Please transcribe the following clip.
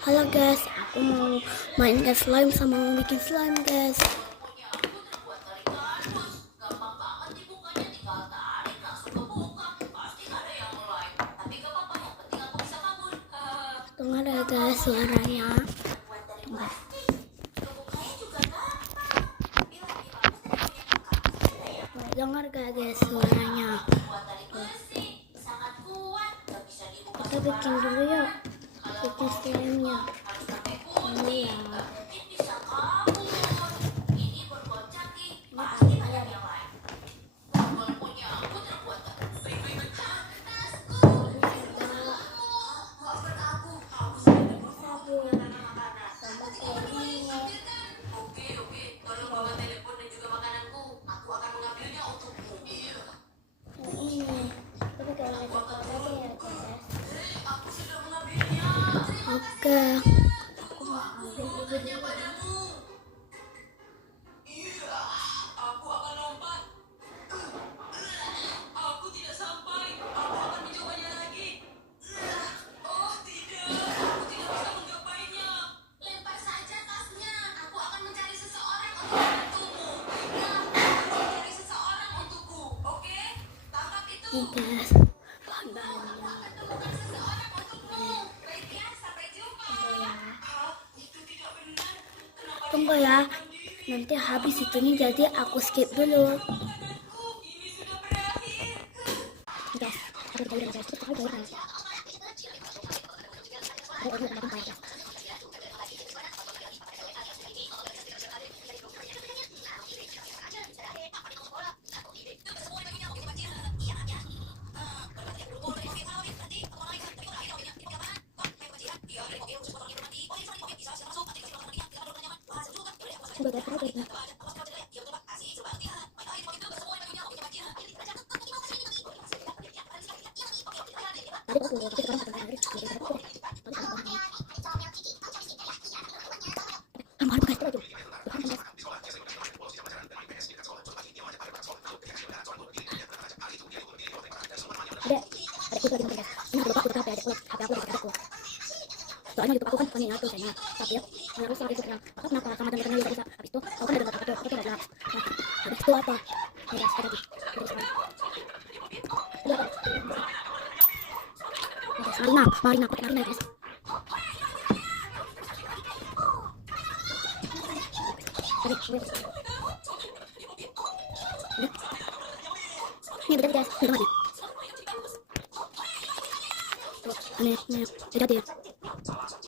Halo guys, aku mau main slime sama mau bikin slime guys. Dengar ya guys suaranya. Dengar gak guys suaranya? Kita bikin dulu yuk. Bikin slime-nya. Ini ya. Oke, aku mau ambil ini. Nih guys, bahan-bahannya. Tunggu ya, nanti habis itu nih jadi aku skip dulu. Guys, soalnya YouTube aku kan bukan ngatur channel, tapi ya harus saat itu kenal. Aku kenapa sama teman-teman juga bisa. Habis itu aku kan ada dapat aku tuh ada. Habis itu apa? Ada lagi. Marina pakai Marina guys. Ini udah guys, udah mati. Tuh, ini udah jadi.